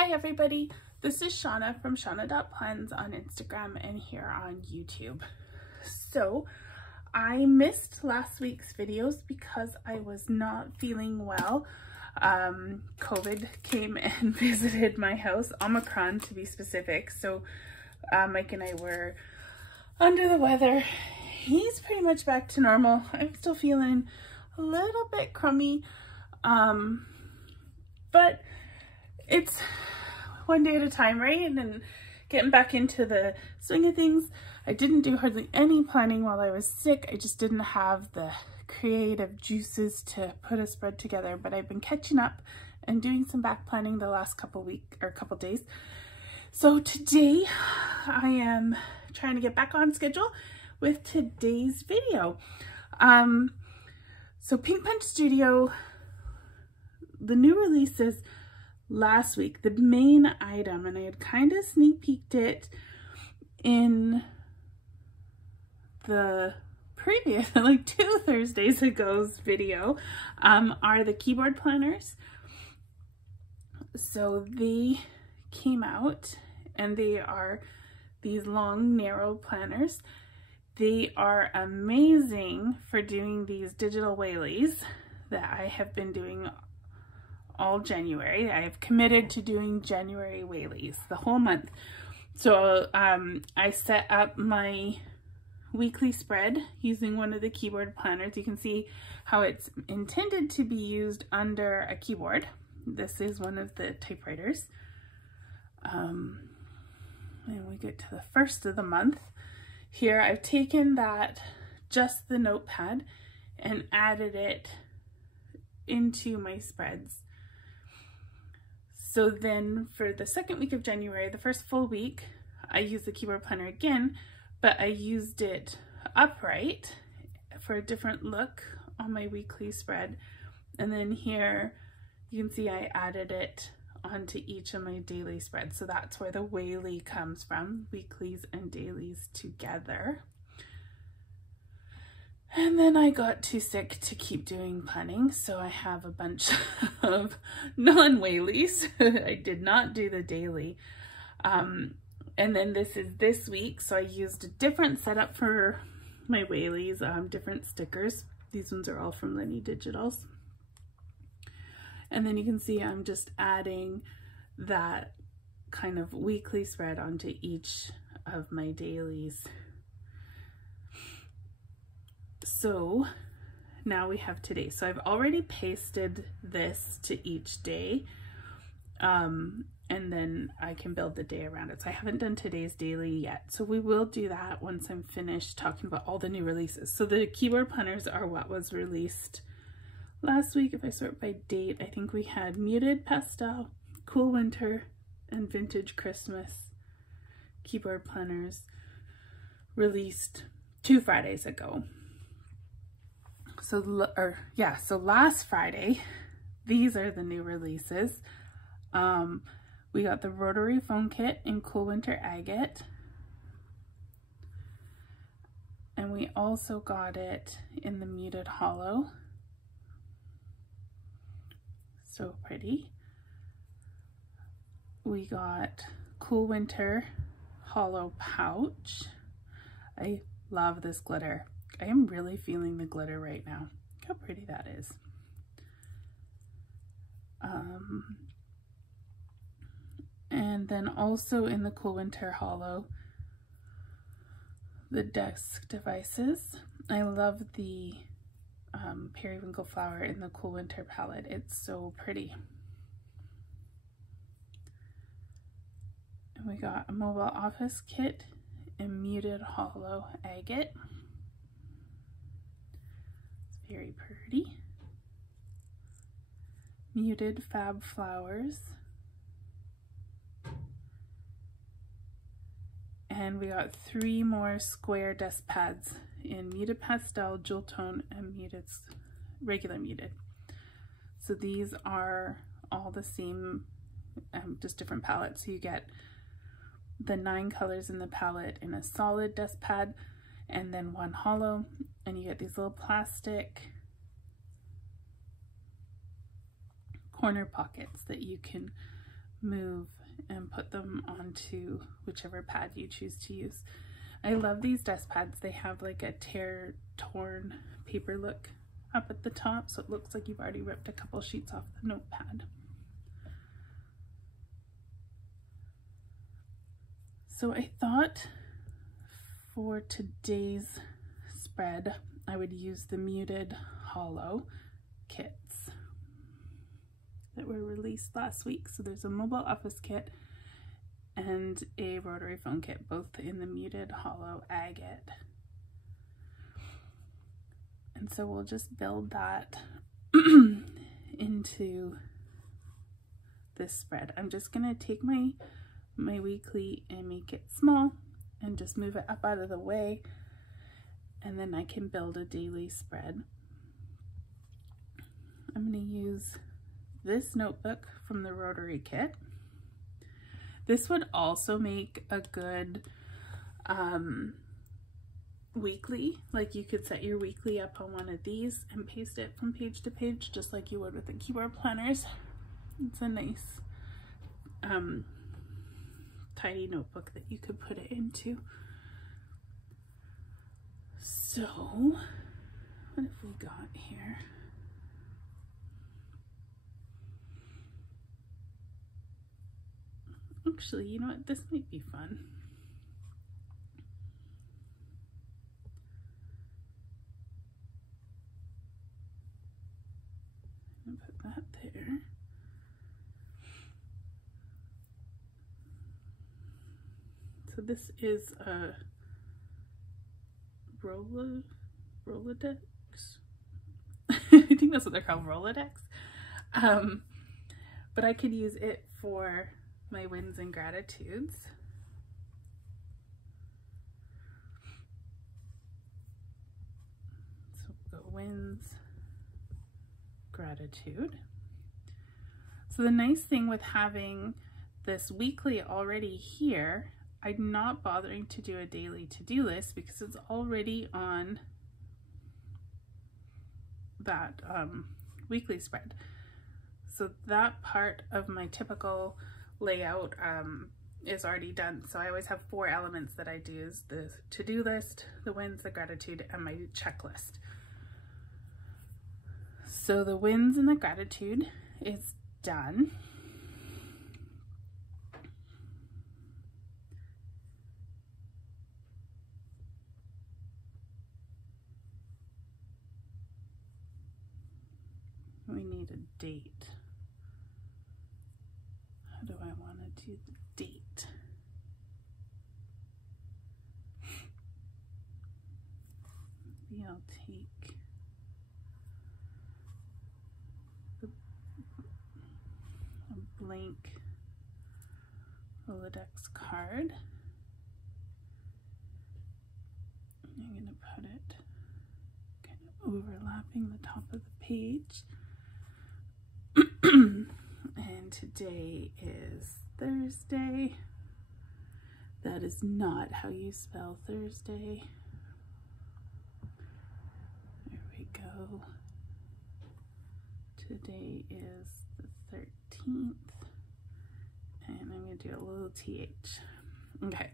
Hi everybody, this is Shauna from Shauna.Plans on Instagram and here on YouTube. So I missed last week's videos because I was not feeling well. COVID came and visited my house, Omicron to be specific. So Mike and I were under the weather. He's pretty much back to normal. I'm still feeling a little bit crummy, but it's one day at a time, right? And getting back into the swing of things. I didn't do hardly any planning while I was sick. I just didn't have the creative juices to put a spread together, but I've been catching up and doing some back planning the last couple days. So today I am trying to get back on schedule with today's video. So Pink Punch Studio, the new releases last week, the main item, and I had kind of sneak peeked it in the previous, like 2 Thursdays ago's video, are the keyboard planners. So they came out and they are these long, narrow planners. They are amazing for doing these digital wheelies that I have been doing all January. I have committed to doing January wheelies the whole month. So I set up my weekly spread using one of the keyboard planners. You can see how it's intended to be used under a keyboard. This is one of the typewriters. And we get to the first of the month. Here I've taken that, just the notepad, and added it into my spreads. So then for the second week of January, the first full week, I used the keyboard planner again, but I used it upright for a different look on my weekly spread. And then here you can see I added it onto each of my daily spreads. So that's where the wheelie comes from, weeklies and dailies together. And then I got too sick to keep doing planning, so I have a bunch of non-wheelies. I did not do the daily. And then this is this week, so I used a different setup for my wheelies, different stickers. These ones are all from Lenny Digitals. And then you can see I'm just adding that kind of weekly spread onto each of my dailies. So now we have today. So I've already pasted this to each day, and then I can build the day around it. So I haven't done today's daily yet. So we will do that once I'm finished talking about all the new releases. So the keyboard planners are what was released last week. If I sort by date, I think we had Muted Pastel, Cool Winter, and Vintage Christmas keyboard planners released 2 Fridays ago. So last Friday, these are the new releases. We got the rotary phone kit in Cool Winter Agate. And we also got it in the Muted Hollow. So pretty. We got Cool Winter Hollow Pouch. I love this glitter. I am really feeling the glitter right now. Look how pretty that is. And then also in the Cool Winter Hollow, the desk devices. I love the periwinkle flower in the Cool Winter palette. It's so pretty. And we got a mobile office kit in Muted Hollow Agate. It's very pretty. Muted Fab Flowers. And we got 3 more square desk pads in Muted Pastel, Jewel Tone, and regular Muted. So these are all the same, just different palettes. So you get the 9 colors in the palette in a solid desk pad, and then 1 hollow, and you get these little plastic corner pockets that you can move and put them onto whichever pad you choose to use. I love these desk pads. They have like a torn paper look up at the top, so it looks like you've already ripped a couple sheets off the notepad. So I thought for today's spread, I would use the Muted Hollow kits that were released last week. So there's a mobile office kit and a rotary phone kit, both in the Muted Hollow agate. And so we'll just build that into this spread. I'm just gonna take my weekly and make it small and just move it up out of the way, and then I can build a daily spread. I'm gonna use this notebook from the Rotary kit. This would also make a good weekly. Like, you could set your weekly up on one of these and paste it from page to page, just like you would with the keyboard planners. It's a nice tidy notebook that you could put it into. So what have we got here? Actually, you know what? This might be fun. I'm gonna put that there. So this is a Rolodex. I think that's what they're called, Rolodex. But I could use it for my wins and gratitudes. So we'll go wins, gratitude. So the nice thing with having this weekly already here, I'm not bothering to do a daily to-do list because it's already on that weekly spread. So that part of my typical layout is already done. So I always have 4 elements that I do: is the to-do list, the wins, the gratitude, and my checklist. So the wins and the gratitude is done. We need a date. How do I want to do the date? Maybe I'll take a blank Rolodex card. I'm going to put it kind of overlapping the top of the page. And today is Thursday. That is not how you spell Thursday. There we go. Today is the 13th. And I'm going to do a little TH. Okay,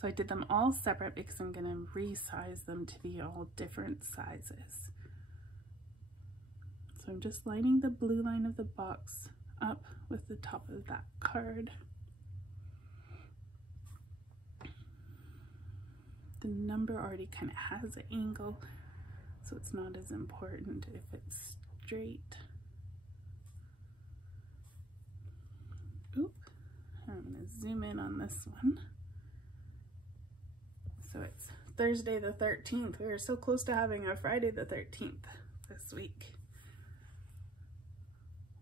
so I did them all separate because I'm going to resize them to be all different sizes. So I'm just lining the blue line of the box up with the top of that card. The number already kind of has an angle, so it's not as important if it's straight. Oop, I'm going to zoom in on this one. So it's Thursday the 13th. We are so close to having a Friday the 13th this week.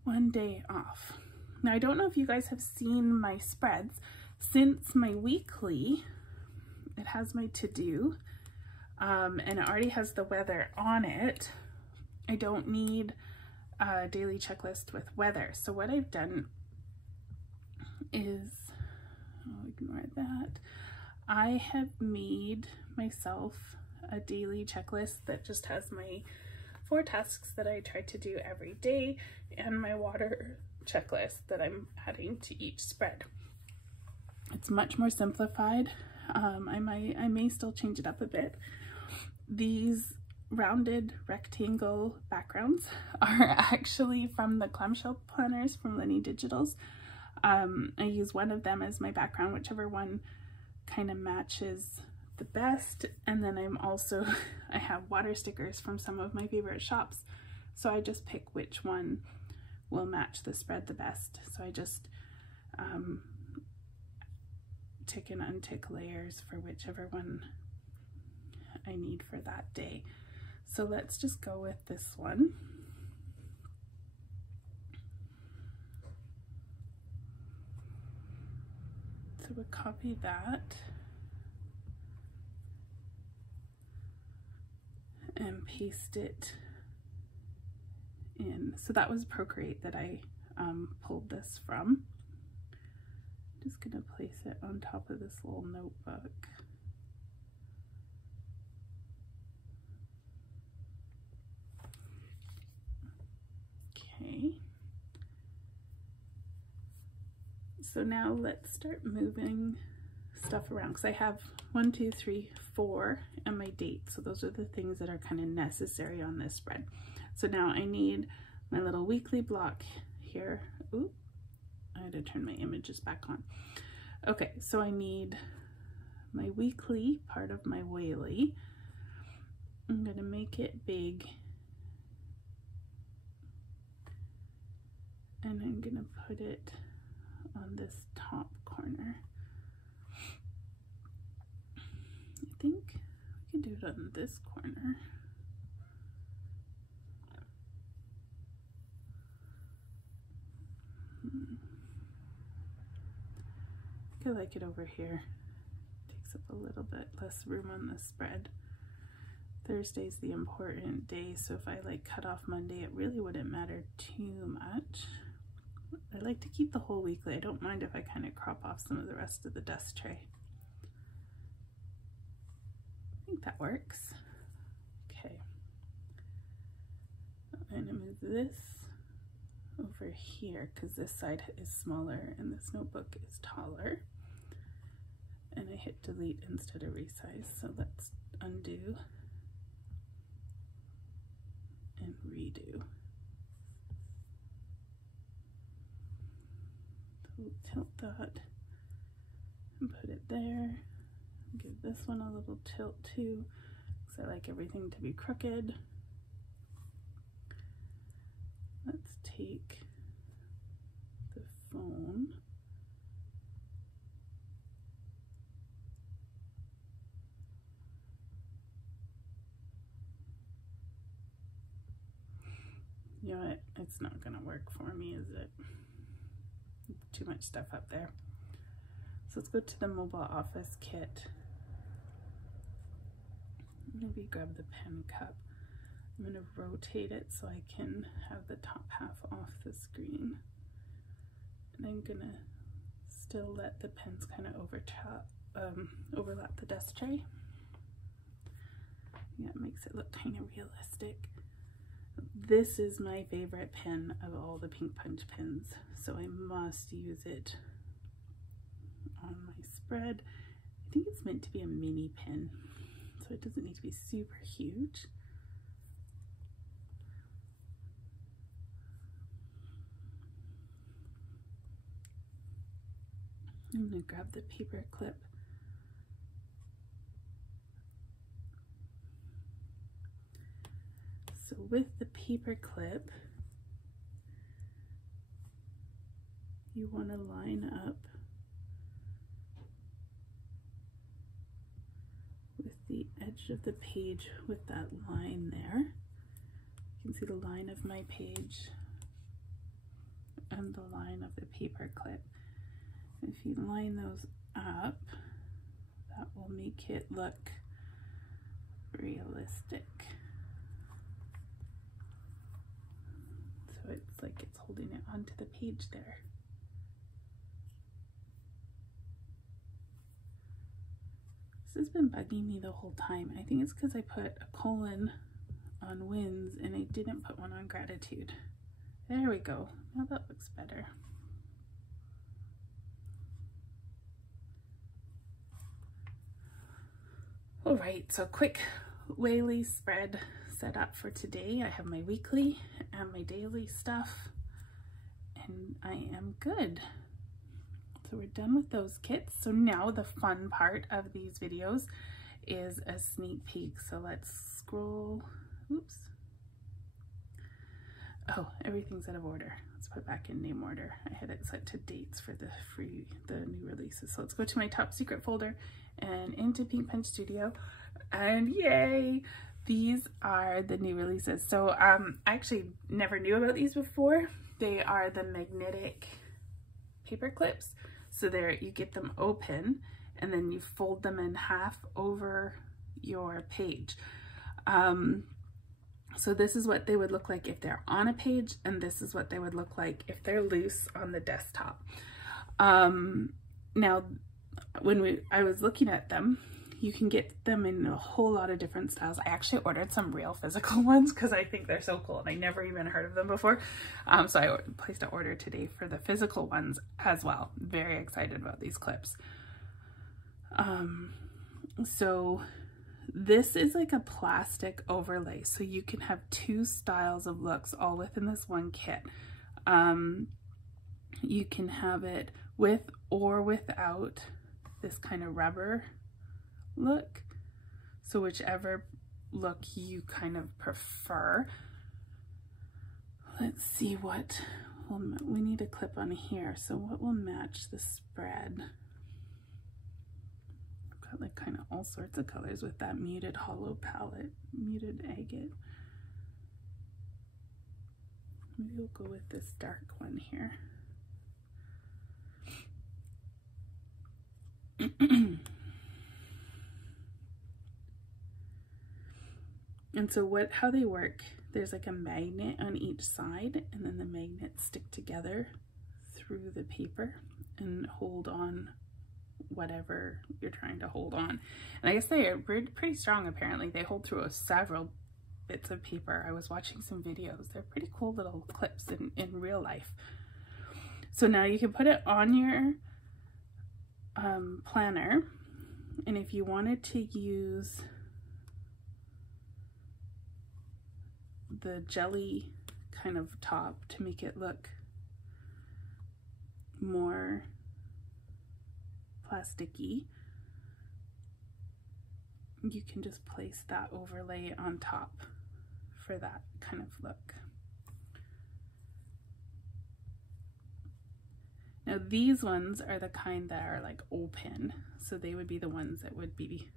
One day off. Now, I don't know if you guys have seen my spreads. Since my weekly, it has my to-do, and it already has the weather on it. I don't need a daily checklist with weather. So what I've done is, I'll ignore that. I have made myself a daily checklist that just has my 4 tasks that I try to do every day and my water checklist that I'm adding to each spread. It's much more simplified. I may still change it up a bit. These rounded rectangle backgrounds are actually from the clamshell planners from Linny Digitals. I use one of them as my background, whichever one kind of matches the best. And then I have water stickers from some of my favorite shops. So I just pick which one will match the spread the best. So I just tick and untick layers for whichever one I need for that day. So let's just go with this one. So we'll copy that and paste it in. So that was Procreate that I pulled this from. Just gonna place it on top of this little notebook. Okay. So now let's start moving stuff around, because I have 1, 2, 3, 4 and my date. So those are the things that are kind of necessary on this spread. So now I need my little weekly block here. Ooh, I had to turn my images back on. Okay, so I need my weekly part of my whaley. I'm gonna make it big. And I'm gonna put it on this top corner. I think we can do it on this corner. I like it over here. Takes up a little bit less room on the spread. Thursday's the important day, so if I like cut off Monday, it really wouldn't matter too much. I like to keep the whole weekly. I don't mind if I kind of crop off some of the rest of the dust tray. I think that works. Okay. I'm gonna move this over here because this side is smaller and this notebook is taller. And I hit delete instead of resize. So let's undo and redo. So tilt that and put it there. Give this one a little tilt too, because I like everything to be crooked. Let's take the phone. You know what? It's not gonna work for me, is it? Too much stuff up there. So let's go to the mobile office kit. Maybe grab the pen cup. I'm gonna rotate it so I can have the top half off the screen. And I'm gonna still let the pens kind of overlap the dust tray. Yeah, it makes it look kind of realistic. This is my favorite pen of all the Pink Punch pens, so I must use it on my spread. I think it's meant to be a mini pen, so it doesn't need to be super huge. I'm going to grab the paper clip. So with the paper clip, you want to line up with the edge of the page with that line there. You can see the line of my page and the line of the paper clip. If you line those up, that will make it look realistic. So it's like it's holding it onto the page there. This has been bugging me the whole time. I think it's because I put a colon on wins and I didn't put one on gratitude. There we go. Now that looks better. All right, so quick Whaley spread set up for today. I have my weekly and my daily stuff, and I am good. So we're done with those kits. So now the fun part of these videos is a sneak peek. So let's scroll. Oops. Oh, everything's out of order. Let's put it back in name order. I had it set to dates for the new releases. So let's go to my top secret folder and into Pink Punch Studio, and yay, these are the new releases. So I actually never knew about these before. They are the magnetic paper clips. So there, you get them open and then you fold them in half over your page. So this is what they would look like if they're on a page, and this is what they would look like if they're loose on the desktop. Now, when I was looking at them, you can get them in a whole lot of different styles. I actually ordered some real physical ones because I think they're so cool, and I never even heard of them before. So I placed an order today for the physical ones as well. Very excited about these clips. So this is like a plastic overlay, so you can have two styles of looks all within this one kit. You can have it with or without this kind of rubber look, so whichever look you kind of prefer. Let's see what we need a clip on here, so what will match the spread? I've got like kind of all sorts of colors with that muted hollow palette, muted agate. Maybe we'll go with this dark one here. And so how they work, there's like a magnet on each side, and then the magnets stick together through the paper and hold on whatever you're trying to hold on. And I guess they are pretty strong apparently. They hold through several bits of paper. I was watching some videos. They're pretty cool little clips in real life. So now you can put it on your planner, and if you wanted to use the jelly kind of top to make it look more plasticky, you can just place that overlay on top for that kind of look. Now these ones are the kind that are like open, so they would be the ones that would be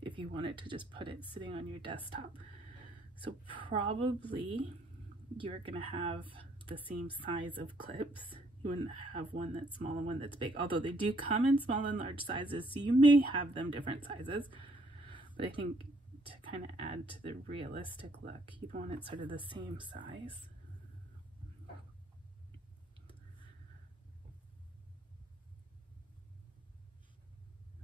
if you wanted to just put it sitting on your desktop. So probably you're gonna have the same size of clips. You wouldn't have one that's small and one that's big, although they do come in small and large sizes, so you may have them different sizes. But I think to kind of add to the realistic look, you'd want it sort of the same size.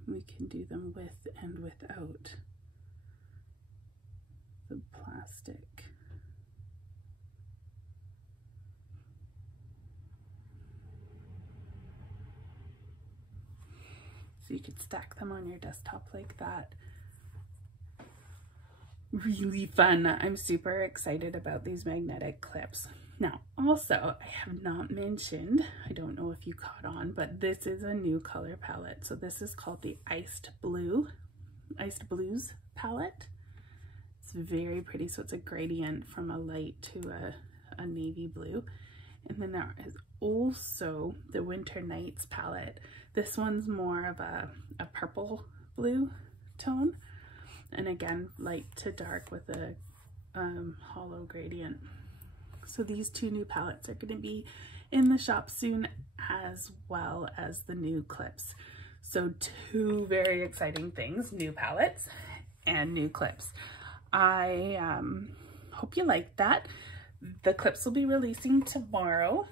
We can do them with and without the plastic. So you could stack them on your desktop like that. Really fun. I'm super excited about these magnetic clips. Now, also, I have not mentioned, I don't know if you caught on, but this is a new color palette. So this is called the Iced Blues palette. It's very pretty. So it's a gradient from a light to a navy blue. And then there is also the Winter Nights palette. This one's more of a purple blue tone. And again, light to dark with a hollow gradient. So these two new palettes are going to be in the shop soon, as well as the new clips. So two very exciting things, new palettes and new clips. I hope you liked that. The clips will be releasing tomorrow.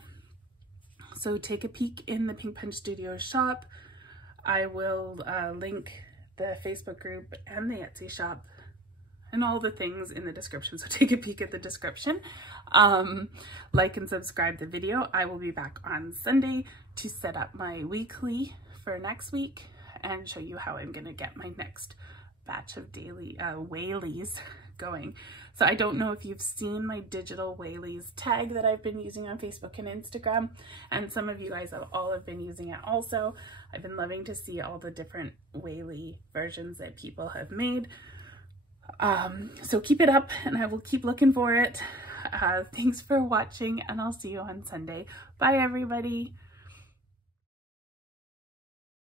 So take a peek in the Pink Punch Studio shop. I will link the Facebook group and the Etsy shop and all the things in the description. So take a peek at the description. Like and subscribe the video. I will be back on Sunday to set up my weekly for next week and show you how I'm gonna get my next batch of daily whaleys going. So I don't know if you've seen my digital whaleys tag that I've been using on Facebook and Instagram, and some of you guys have been using it also. I've been loving to see all the different whaley versions that people have made. So keep it up and I will keep looking for it. Thanks for watching, and I'll see you on Sunday. Bye everybody.